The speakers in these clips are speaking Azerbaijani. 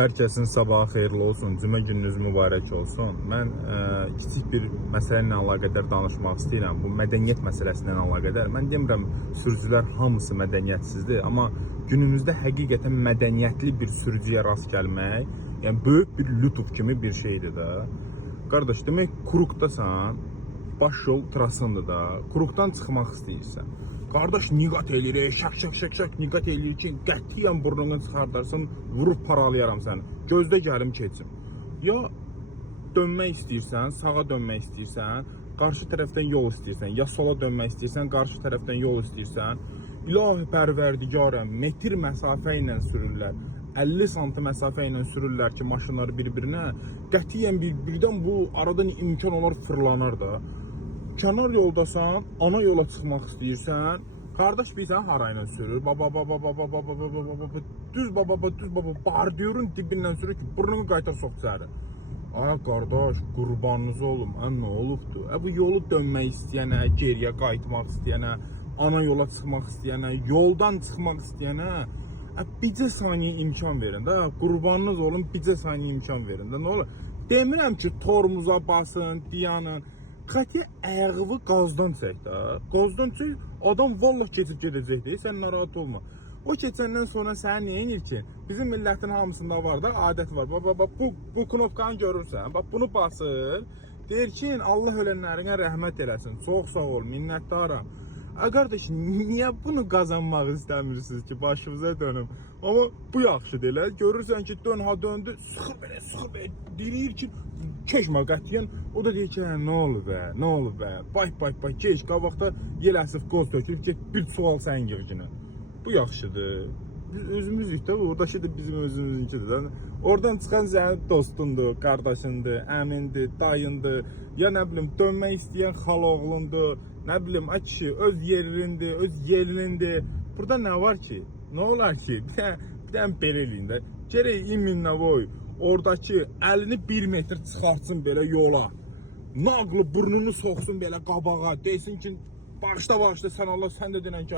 Herkesin sabahı xeyirli olsun, cümə gününüz mübarək olsun. Mən kiçik bir məsələ ilə əlaqədar danışmaq istəyirəm. Bu mədəniyyət məsələsindən əlaqədar. Mən demirəm sürücülər hamısı mədəniyyətsizdir, amma günümüzdə həqiqətən mədəniyyətli bir sürücüyə rast gəlmək, yəni böyük bir lütuf kimi bir şeydir də. Qardaş, demək kurukdasan, baş yol trasındır da, kurukdan çıxmaq istəyirsən. Qardaş niqat eləyir, şak niqat eləyir ki, qətiyyən burnunu çıxardarsın, vurub paralayaram səni. Gözdə gəlim keçim. Ya dönmək istəyirsən, sağa dönmək istəyirsən, qarşı tərəfdən yol istəyirsən, ya sola dönmək istəyirsən, qarşı tərəfdən yol istəyirsən. İlahi pərverdigarəm, metr məsafə ilə sürürlər. 50 sm məsafə ilə sürürlər ki, maşınları bir-birinə. Qətiyyən birdən bu aradan imkan olar fırlanar da. Kənar yoldasan, ana yola çıxmaq istəyirsən, qardaş bilirsən harayla sürür, düz bardiyurun dibindən sürür ki, burnunu qaytar sox içəri. Ay qardaş, qurbanınız olum, nə olubdur? Bu yolu dönmək istəyənə, geriyə qayıtmaq istəyənə, ana yola çıxmaq istəyənə, yoldan çıxmaq istəyənə, bircə saniyə imkan verin də, qurbanınız olun, bircə saniyə imkan verin də, nə olur? Demirəm ki, tormuza basın, dayanın. Qətiyə ayağı qazdan çək də. Qazdan çək, adam vallah keçib gedəcəkdir, sən narahat olma. O keçəndən sonra səni nə edir ki? Bizim millətin hamısında var da, adət var. Bu knopkanı görürsən, bax bunu basır. Deyir ki, Allah ölənlərinə rəhmət eləsin. Çox sağ ol, minnətdaram. Qardaş, niyə bunu qazanmaq istəmirsiniz ki, başımıza dönüm? Amma bu yaxşı deyil. Görürsən ki, döndü, sıxır belə, deyir ki, keçmə qətiyyən. O da deyir ki, nə olur bə, bay, keç, qabaqda yel əsif qoz tökülüb, get, bir sual sənin yığcına. Bu yaxşıdır. Biz özümüzük də, oradakı da bizim özümüzünkidir. Oradan çıxan sənin dostundur, qardaşındır, əmindir, dayındır, ya nə bilim, dönmək istəyən xaloğlundur, nə bilim, kişi öz yerindir, öz yerindir. Burada nə var ki? Nə olar ki? Bir dənə belə eləyin də. Gərək iminlə boy, oradakı əlini 1 metr çıxartsın belə yola. Naqlı burnunu soxsun belə qabağa, desin ki, bağışla, sən Allah, sən də denən ki,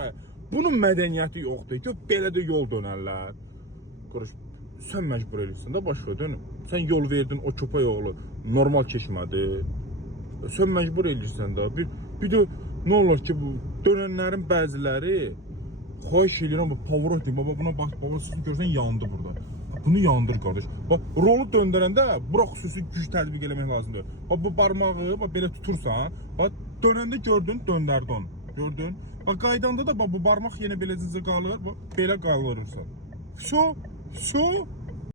bunun mədəniyyəti yoxdur ki, belə də yol dönərlər. Qardaş, sən məcbur edirsən də başqa dönüm. Sən yol verdin, o köpək oğlu normal keçmədi. Sən məcbur edirsən də. Bir də nə olar ki, bu dönənlərin bəziləri xahiş edirəm, pavorot deyim, buna bax, sizi görsən yandı burada. Bunu yandır qardaş. Bax, rolu döndürəndə bura xüsusi güc tətbiq eləmək lazımdır. Bax, bu barmağı belə tutursan, bax, dönəndə gördün, döndərdi onu. Gördün? Bax, qaydanda da bu barmaq yenə beləcə qalır, belə qalırırsan. So.